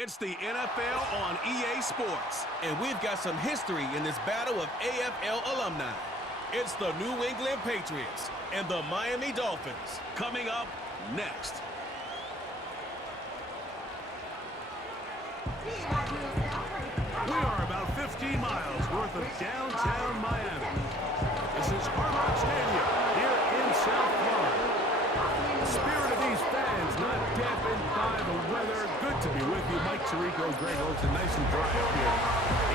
It's the NFL on EA Sports. And we've got some history in this battle of AFL alumni. It's the New England Patriots and the Miami Dolphins. Coming up next. We are about 15 miles north of downtown Miami. This is Hard Rock Stadium here in South Florida. The spirit of these fans not dampened by the weather. Good to be with you. Mike Tirico, Greg Olsen, nice and dry up here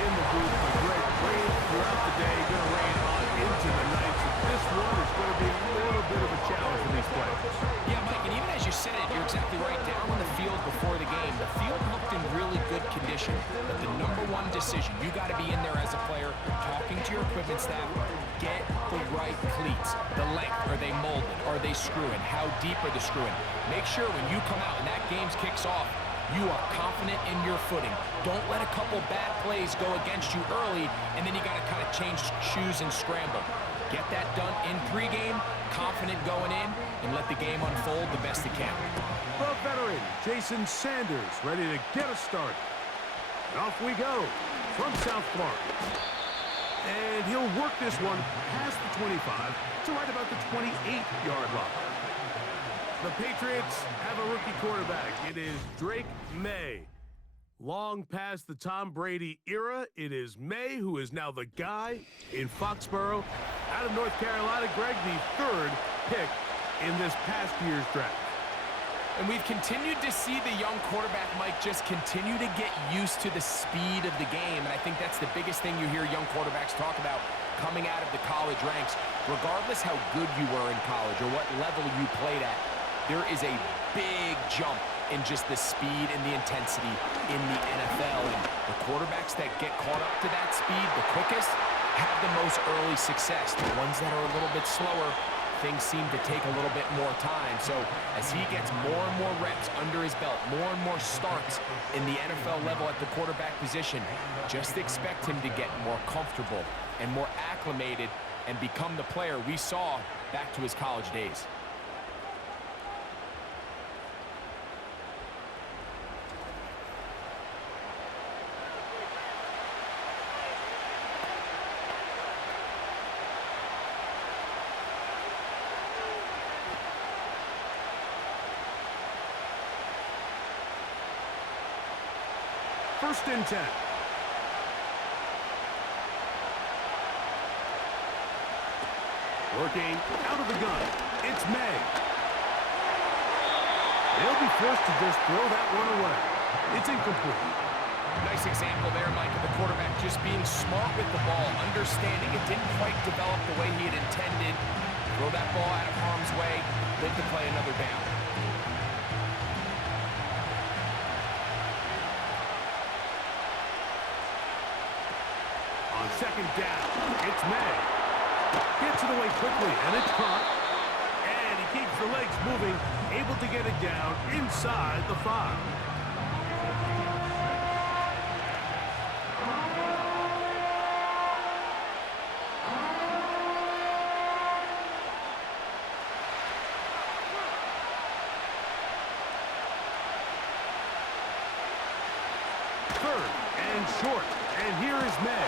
in the booth. But Greg, rain throughout the day, going to rain on into the night. So this one is going to be a little bit of a challenge for these players. Yeah, Mike, and even as you said it, you're exactly right. Down on the field before the game, the field looked in really good condition. But the number one decision, you got to be in there as a player, talking to your equipment staff, get the right cleats. The length, are they molded? Are they screwing? How deep are they screwing? Make sure when you come out and that game kicks off, you are confident in your footing. Don't let a couple bad plays go against you early, and then you got to kind of change shoes and scramble. Get that done in pregame, confident going in, and let the game unfold the best it can. The veteran, Jason Sanders, ready to get us started. And off we go from South Florida. And he'll work this one past the 25 to right about the 28-yard line. The Patriots have a rookie quarterback. It is Drake May. Long past the Tom Brady era, it is May who is now the guy in Foxborough. Out of North Carolina, Greg, the third pick in this past year's draft. And we've continued to see the young quarterback, Mike, just continue to get used to the speed of the game. And I think that's the biggest thing you hear young quarterbacks talk about coming out of the college ranks. Regardless how good you were in college or what level you played at, there is a big jump in just the speed and the intensity in the NFL. And the quarterbacks that get caught up to that speed the quickest have the most early success. The ones that are a little bit slower, things seem to take a little bit more time. So as he gets more and more reps under his belt, more and more starts in the NFL level at the quarterback position, just expect him to get more comfortable and more acclimated and become the player we saw back to his college days. First and 10. Working out of the gun. It's May. They'll be forced to just throw that one away. It's incomplete. Nice example there, Mike, of the quarterback just being smart with the ball, understanding it didn't quite develop the way he had intended. Throw that ball out of harm's way, live to play another down. On second down, it's May. Gets it away quickly, and it's caught. And he keeps the legs moving, able to get it down inside the 5. Third and short, and here is May.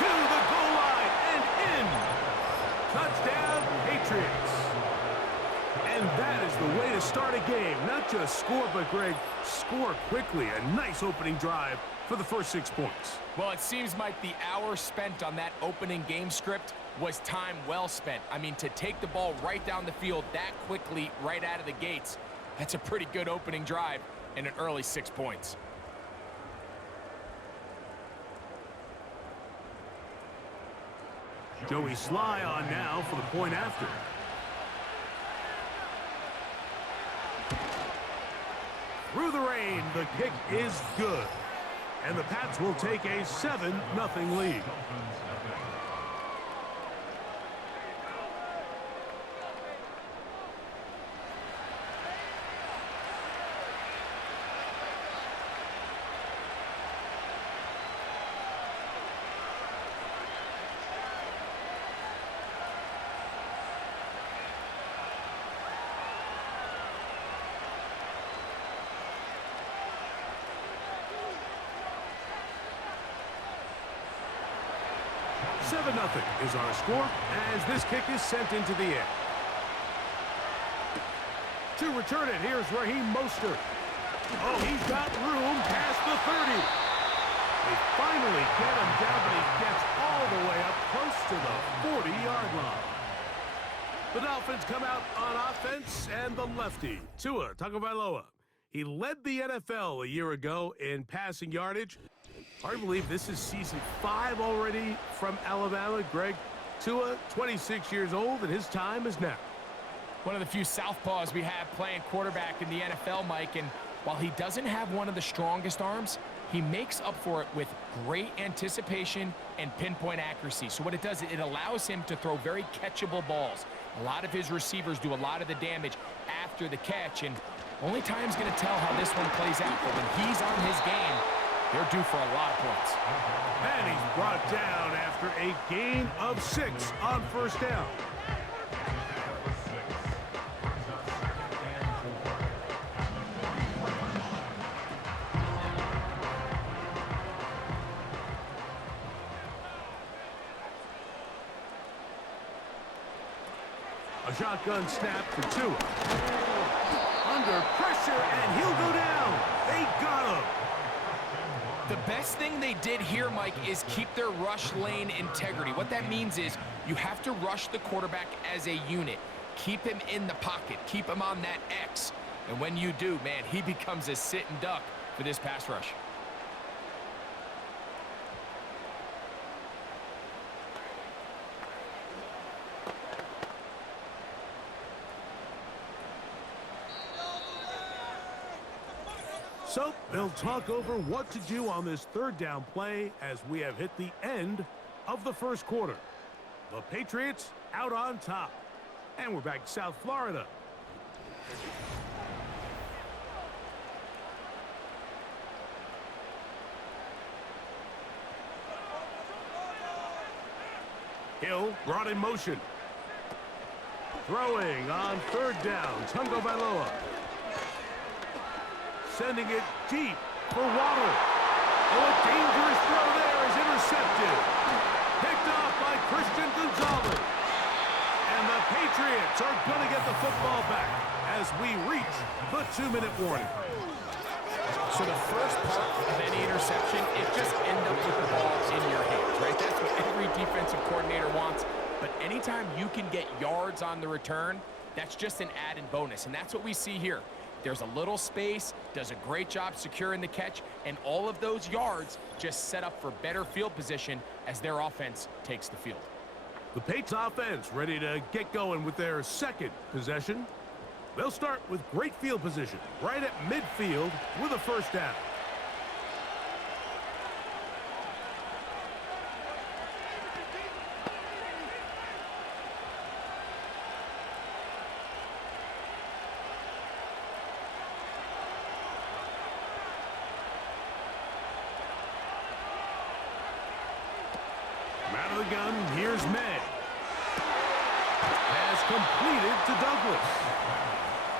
To the goal line and in. Touchdown, Patriots. And that is the way to start a game. Not just score, but, Greg, score quickly. A nice opening drive for the first 6 points. Well, it seems like the hour spent on that opening game script was time well spent. I mean, to take the ball right down the field that quickly right out of the gates, that's a pretty good opening drive and an early 6 points. Joey Sly on now for the point after. Through the rain, the kick is good. And the Pats will take a 7-0 lead. 7-0 is our score as this kick is sent into the air. To return it, here's Raheem Mostert. Oh, he's got room past the 30. They finally get him down, but he gets all the way up close to the 40-yard line. The Dolphins come out on offense, and the lefty, Tua Tagovailoa. He led the NFL a year ago in passing yardage. Hard to believe this is season 5 already from Alabama. Greg, Tua, 26 years old, and his time is now. One of the few southpaws we have playing quarterback in the NFL, Mike, and while he doesn't have one of the strongest arms, he makes up for it with great anticipation and pinpoint accuracy. So what it does, it allows him to throw very catchable balls. A lot of his receivers do a lot of the damage after the catch, and only time's going to tell how this one plays out. But when he's on his game, they're due for a lot of points. And he's brought down after a gain of 6 on first down. A shotgun snap for Tua. Under pressure, and he'll go down. They got him. The best thing they did here, Mike, is keep their rush lane integrity. What that means is you have to rush the quarterback as a unit. Keep him in the pocket. Keep him on that X. And when you do, man, he becomes a sit and duck for this pass rush. So they'll talk over what to do on this third down play as we have hit the end of the first quarter. The Patriots out on top. And we're back to South Florida. Hill brought in motion. Throwing on third down, Tagovailoa. Sending it deep for Waddle. Oh, a dangerous throw there is intercepted. Picked off by Christian Gonzalez. And the Patriots are going to get the football back as we reach the 2-minute warning. So the first part of any interception is just end up with the ball in your hands, right? That's what every defensive coordinator wants. But anytime you can get yards on the return, that's just an added bonus. And that's what we see here. There's a little space, does a great job securing the catch, and all of those yards just set up for better field position as their offense takes the field. The Patriots offense ready to get going with their second possession. They'll start with great field position right at midfield with a first down. Out of the gun, here's May. Has completed to Douglas.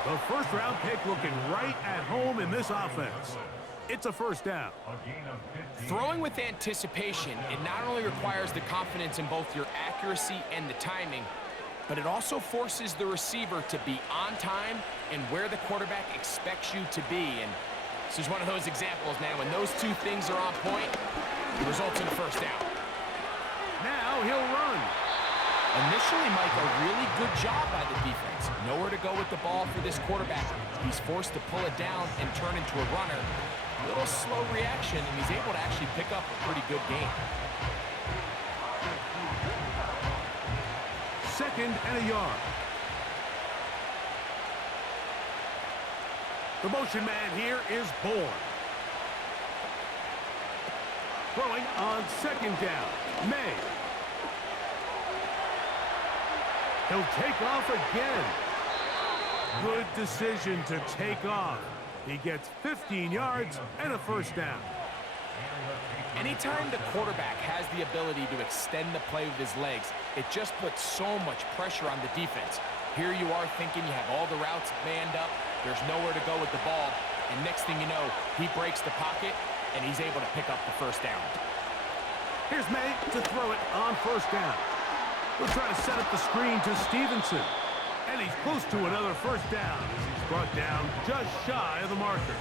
The first-round pick looking right at home in this offense. It's a first down. Throwing with anticipation, it not only requires the confidence in both your accuracy and the timing, but it also forces the receiver to be on time and where the quarterback expects you to be. And this is one of those examples, man. When those two things are on point, it results in a first down. Now he'll run. Initially, Mike, a really good job by the defense. Nowhere to go with the ball for this quarterback. He's forced to pull it down and turn into a runner. A little slow reaction, and he's able to actually pick up a pretty good game. Second and a yard. The motion man here is Bourne. Throwing on second down, May. He'll take off again. Good decision to take off. He gets 15 yards and a first down. Anytime the quarterback has the ability to extend the play with his legs, it just puts so much pressure on the defense. Here you are thinking you have all the routes manned up, there's nowhere to go with the ball, and next thing you know, he breaks the pocket, and he's able to pick up the first down. Here's May to throw it on first down. He'll try to set up the screen to Stevenson. And he's close to another first down as he's brought down just shy of the marker.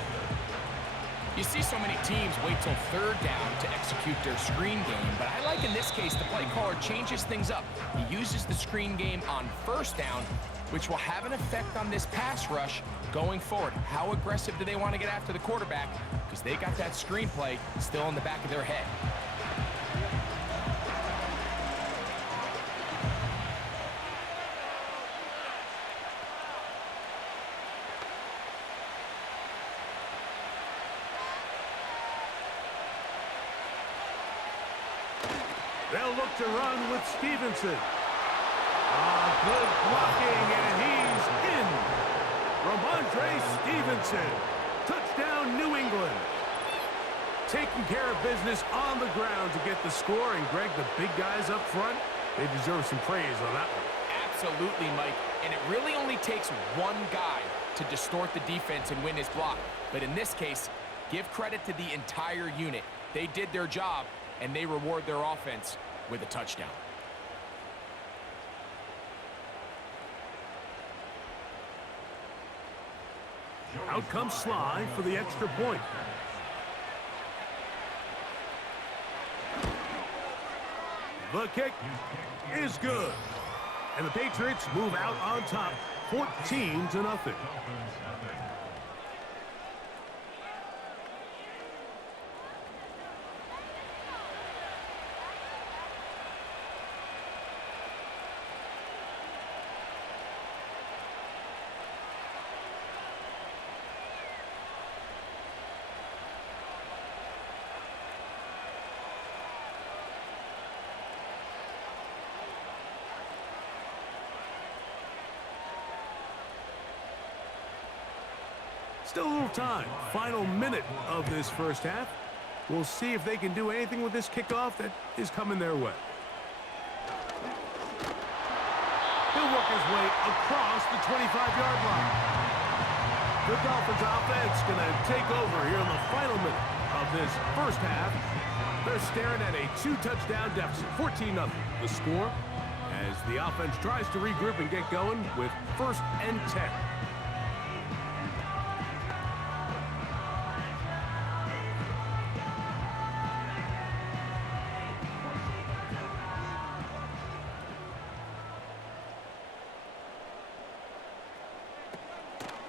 You see so many teams wait till third down to execute their screen game, but I like in this case the play caller changes things up. He uses the screen game on first down, which will have an effect on this pass rush going forward. How aggressive do they want to get after the quarterback? Because they got that screen play still in the back of their head. They'll look to run with Stevenson. Good blocking, and he's in. Ramondre Stevenson. Touchdown, New England. Taking care of business on the ground to get the score. And, Greg, the big guys up front, they deserve some praise on that one. Absolutely, Mike. And it really only takes one guy to distort the defense and win his block. But in this case, give credit to the entire unit. They did their job, and they reward their offense with a touchdown. Out comes Sly for the extra point. The kick is good. And the Patriots move out on top, 14-0. Still a little time. Final minute of this first half. We'll see if they can do anything with this kickoff that is coming their way. He'll work his way across the 25-yard line. The Dolphins offense going to take over here in the final minute of this first half. They're staring at a 2-touchdown deficit, 14-0. The score as the offense tries to regroup and get going with 1st and 10.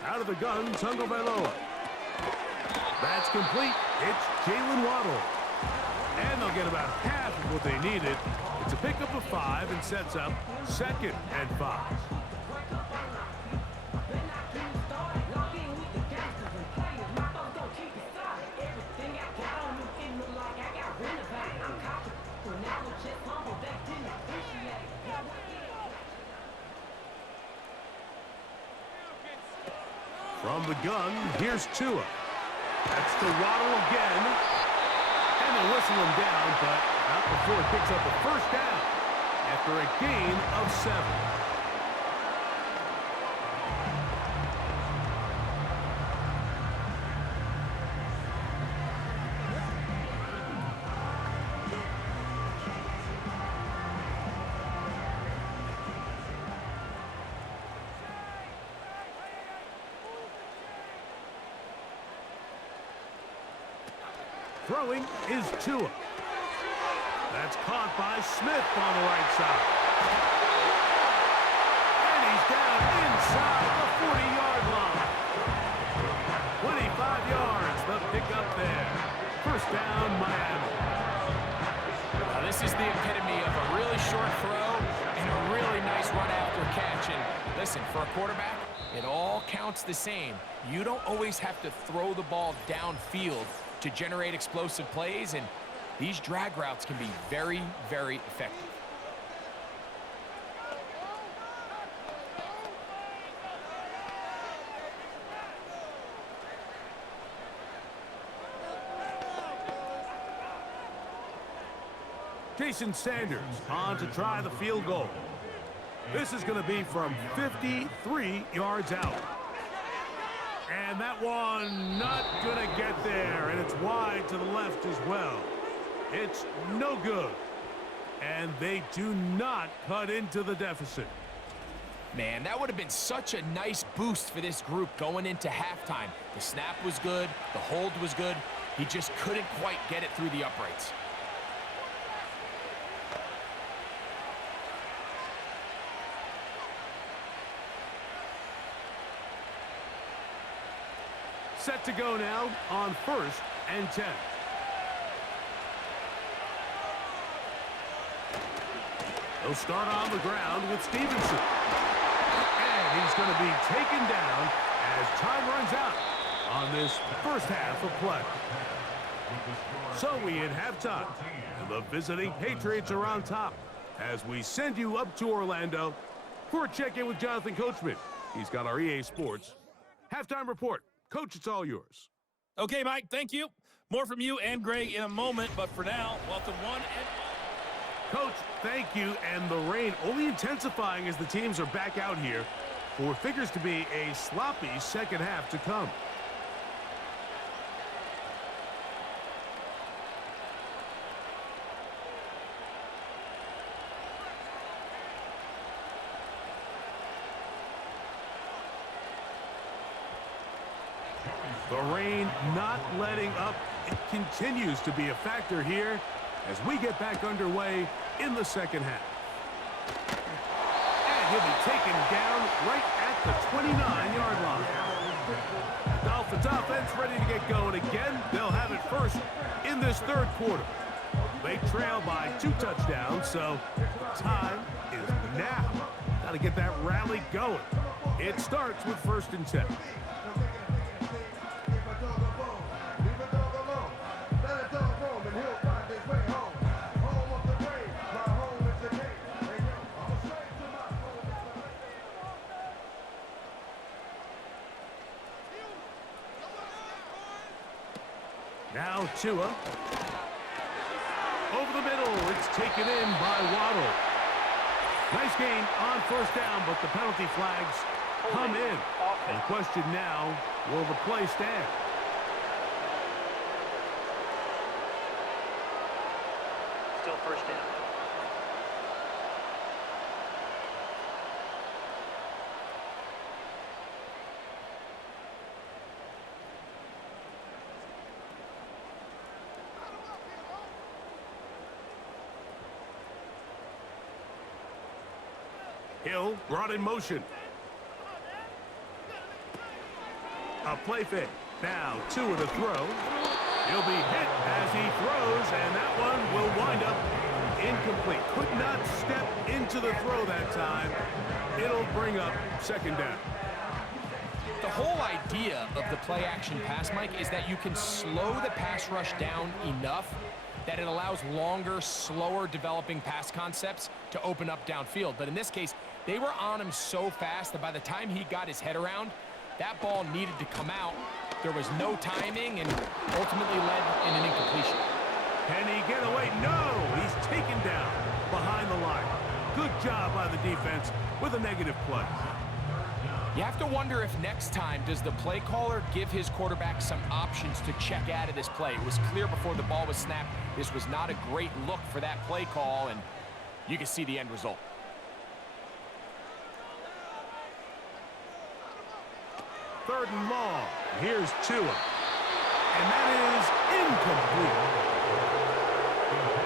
Out of the gun, Tagovailoa. That's complete. It's Jalen Waddle. And they'll get about half of what they needed. It's a pickup of 5 and sets up 2nd and 5. From the gun, here's Tua. That's to Waddle again. And they'll whistle him down, but not before he picks up the first down after a gain of 7. Throwing is Tua. That's caught by Smith on the right side. And he's down inside the 40-yard line. 25 yards, the pickup there. First down, Miami. Now, this is the epitome of a really short throw and a really nice run after catch. And listen, for a quarterback, it all counts the same. You don't always have to throw the ball downfield to generate explosive plays, and these drag routes can be very, very effective. Jason Sanders on to try the field goal. This is going to be from 53 yards out. And that one not going to get there, and it's wide to the left as well. It's no good. And they do not cut into the deficit. Man, that would have been such a nice boost for this group going into halftime. The snap was good, the hold was good. He just couldn't quite get it through the uprights. Set to go now on 1st and 10. He'll start on the ground with Stevenson. And he's going to be taken down as time runs out on this first half of play. So we hit halftime, and the visiting Patriots are on top as we send you up to Orlando for a check-in with Jonathan Coachman. He's got our EA Sports halftime report. Coach, it's all yours. Okay, Mike, thank you. More from you and Greg in a moment, but for now, welcome one and all. Coach, thank you, and the rain only intensifying as the teams are back out here for what figures to be a sloppy second half to come. The rain not letting up. It continues to be a factor here as we get back underway in the second half. And he'll be taken down right at the 29-yard line. Dolphins offense ready to get going again. They'll have it first in this third quarter. They trail by 2 touchdowns, so time is now. Got to get that rally going. It starts with 1st and 10. Now Tua. Over the middle. It's taken in by Waddle. Nice gain on 1st down, but the penalty flags come in. And the question now, will the play stand? Still 1st down. Hill brought in motion. A play fake. Now Tua to throw. He'll be hit as he throws, and that one will wind up incomplete. Could not step into the throw that time. It'll bring up 2nd down. The whole idea of the play-action pass, Mike, is that you can slow the pass rush down enough that it allows longer, slower developing pass concepts to open up downfield. But in this case, they were on him so fast that by the time he got his head around, that ball needed to come out. There was no timing and ultimately led in an incompletion. Can he get away? No! He's taken down behind the line. Good job by the defense with a negative play. You have to wonder if next time does the play caller give his quarterback some options to check out of this play. It was clear before the ball was snapped this was not a great look for that play call, and you can see the end result. Third and long. Here's Tua. And that is incomplete.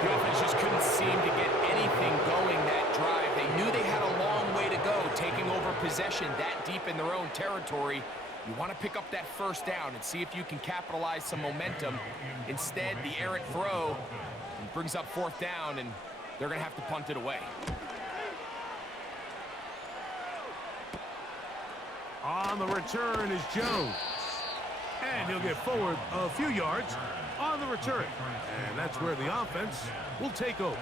The offense just couldn't seem to get anything going that drive. They knew they had a long way to go, taking over possession that deep in their own territory. You want to pick up that 1st down and see if you can capitalize some momentum. Instead, the errant throw brings up 4th down, and they're going to have to punt it away. On the return is Jones. And he'll get forward a few yards on the return. And that's where the offense will take over.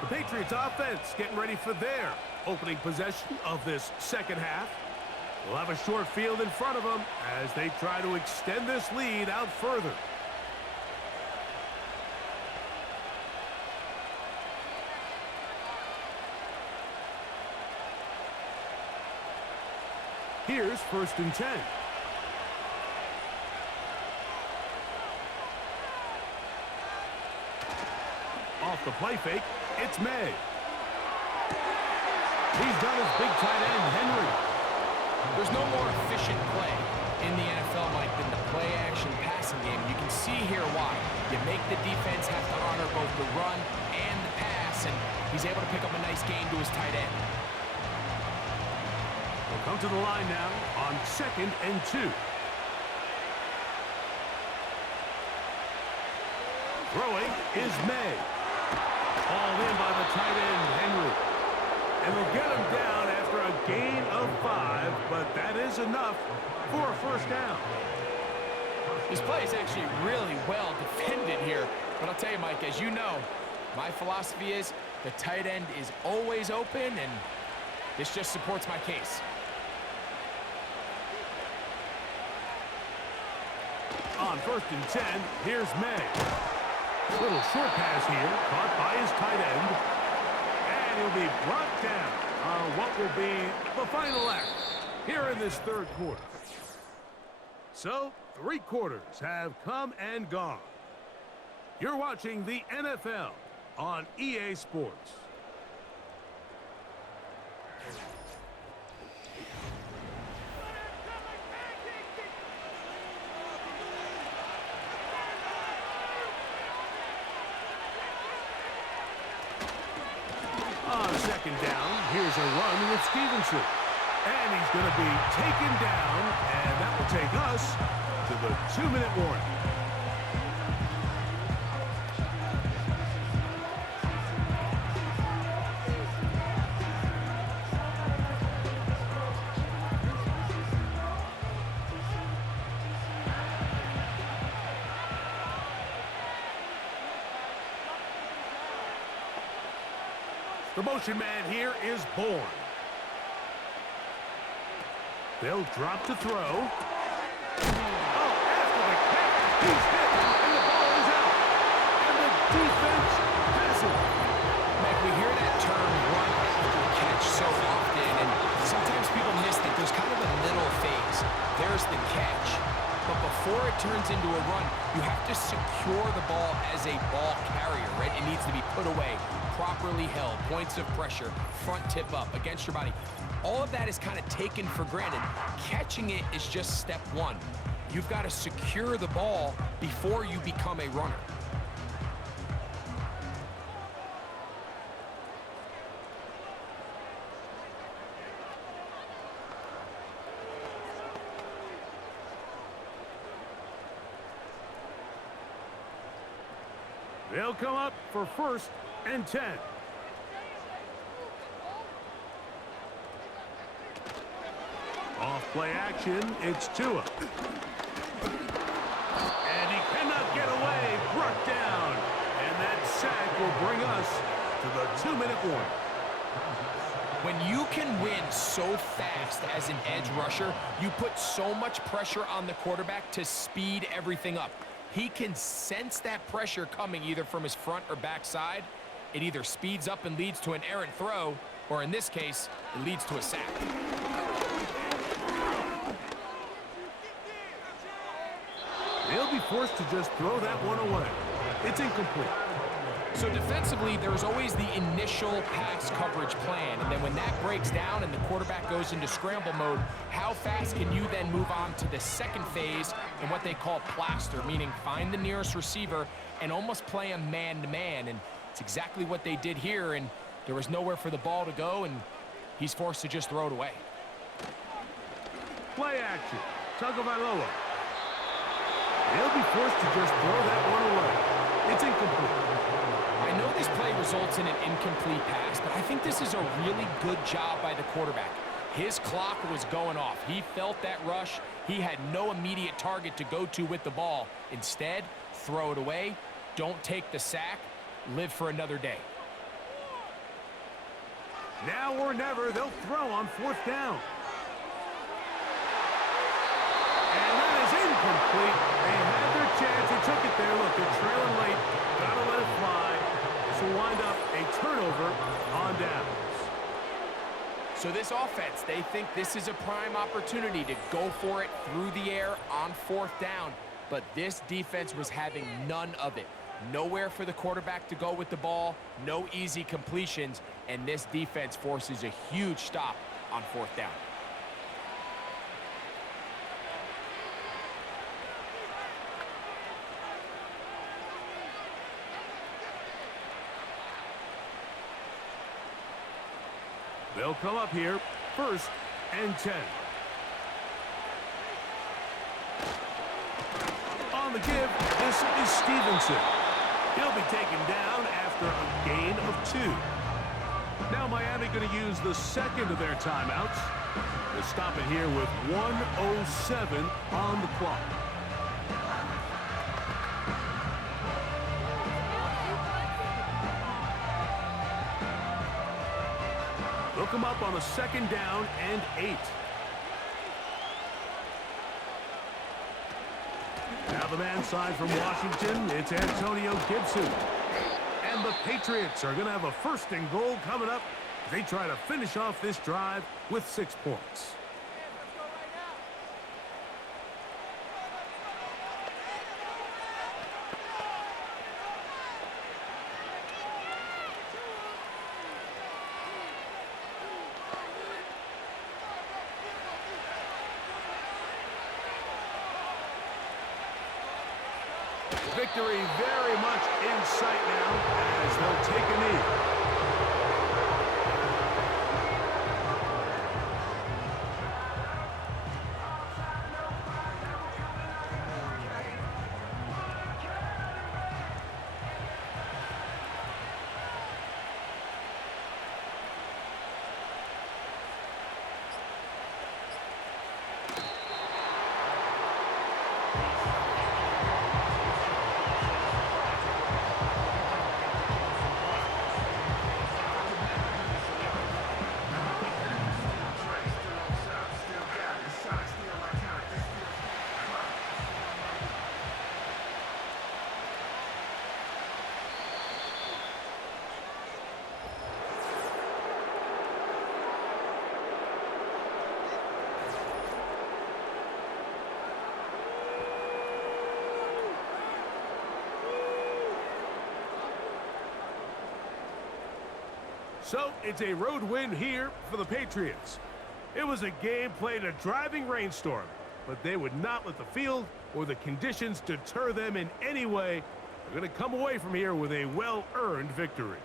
The Patriots offense getting ready for their opening possession of this second half. They'll have a short field in front of them as they try to extend this lead out further. Here's 1st and 10. Off the play fake, it's May. He's got his big tight end, Henry. There's no more efficient play in the NFL, Mike, than the play-action passing game. You can see here why. You make the defense have to honor both the run and the pass, and he's able to pick up a nice gain to his tight end. We'll come to the line now on 2nd and 2. Throwing is May. Hauled in by the tight end, Henry. And they'll get him down after a gain of 5, but that is enough for a first down. This play is actually really well defended here. But I'll tell you, Mike, as you know, my philosophy is the tight end is always open, and this just supports my case. On 1st and 10, here's May. Little short pass here, caught by his tight end. And he'll be brought down on what will be the final act here in this 3rd quarter. So, 3 quarters have come and gone. You're watching the NFL on EA Sports. On 2nd down, here's a run with Stevenson. And he's going to be taken down, and that will take us to the 2-minute warning. The motion man here is Bourne. They'll drop to throw. Oh, after the catch, he's hit, and the ball is out. And the defense has it. Mike, we hear that term run after catch so often, and sometimes people miss that there's kind of a middle phase. There's the catch. But before it turns into a run, you have to secure the ball as a ball carrier, right? It needs to be put away, properly held, points of pressure, front tip up against your body. All of that is kind of taken for granted. Catching it is just step 1. You've got to secure the ball before you become a runner. They'll come up for 1st and 10. Off play action, it's Tua. And he cannot get away, brought down. And that sack will bring us to the 2-minute warning. When you can win so fast as an edge rusher, you put so much pressure on the quarterback to speed everything up. He can sense that pressure coming either from his front or back side. It either speeds up and leads to an errant throw, or in this case, it leads to a sack. They'll be forced to just throw that one away. It's incomplete. So defensively, there's always the initial pass coverage plan, and then when that breaks down and the quarterback goes into scramble mode, how fast can you then move on to the second phase and what they call plaster, meaning find the nearest receiver and almost play a man-to-man, and it's exactly what they did here, and there was nowhere for the ball to go, and he's forced to just throw it away. Play action. Tagovailoa. He'll be forced to just throw that one away. It's incomplete. I know this play results in an incomplete pass, but I think this is a really good job by the quarterback. His clock was going off. He felt that rush. He had no immediate target to go to with the ball. Instead, throw it away. Don't take the sack. Live for another day. Now or never, they'll throw on 4th down. And that is incomplete. They had their chance. They took it there. Look, they're trailing late. Gotta let it fly. This will wind up a turnover on downs. So this offense, they think this is a prime opportunity to go for it through the air on 4th down. But this defense was having none of it. Nowhere for the quarterback to go with the ball, no easy completions, and this defense forces a huge stop on 4th down. They'll come up here, 1st and 10. On the give, this is Stevenson. He'll be taken down after a gain of 2. Now Miami going to use the 2nd of their timeouts. They'll stop it here with 1:07 on the clock. They'll come up on a 2nd down and 8. Now the man side from Washington, it's Antonio Gibson. And the Patriots are going to have a 1st and goal coming up. They try to finish off this drive with 6 points. Victory very much in sight now as they'll take a knee. So it's a road win here for the Patriots. It was a game played in a driving rainstorm, but they would not let the field or the conditions deter them in any way. They're going to come away from here with a well-earned victory.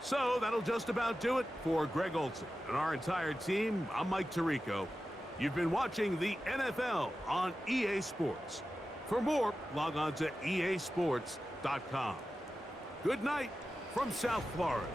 So that'll just about do it for Greg Olson and our entire team. I'm Mike Tirico. You've been watching the NFL on EA Sports. For more, log on to easports.com. Good night from South Florida.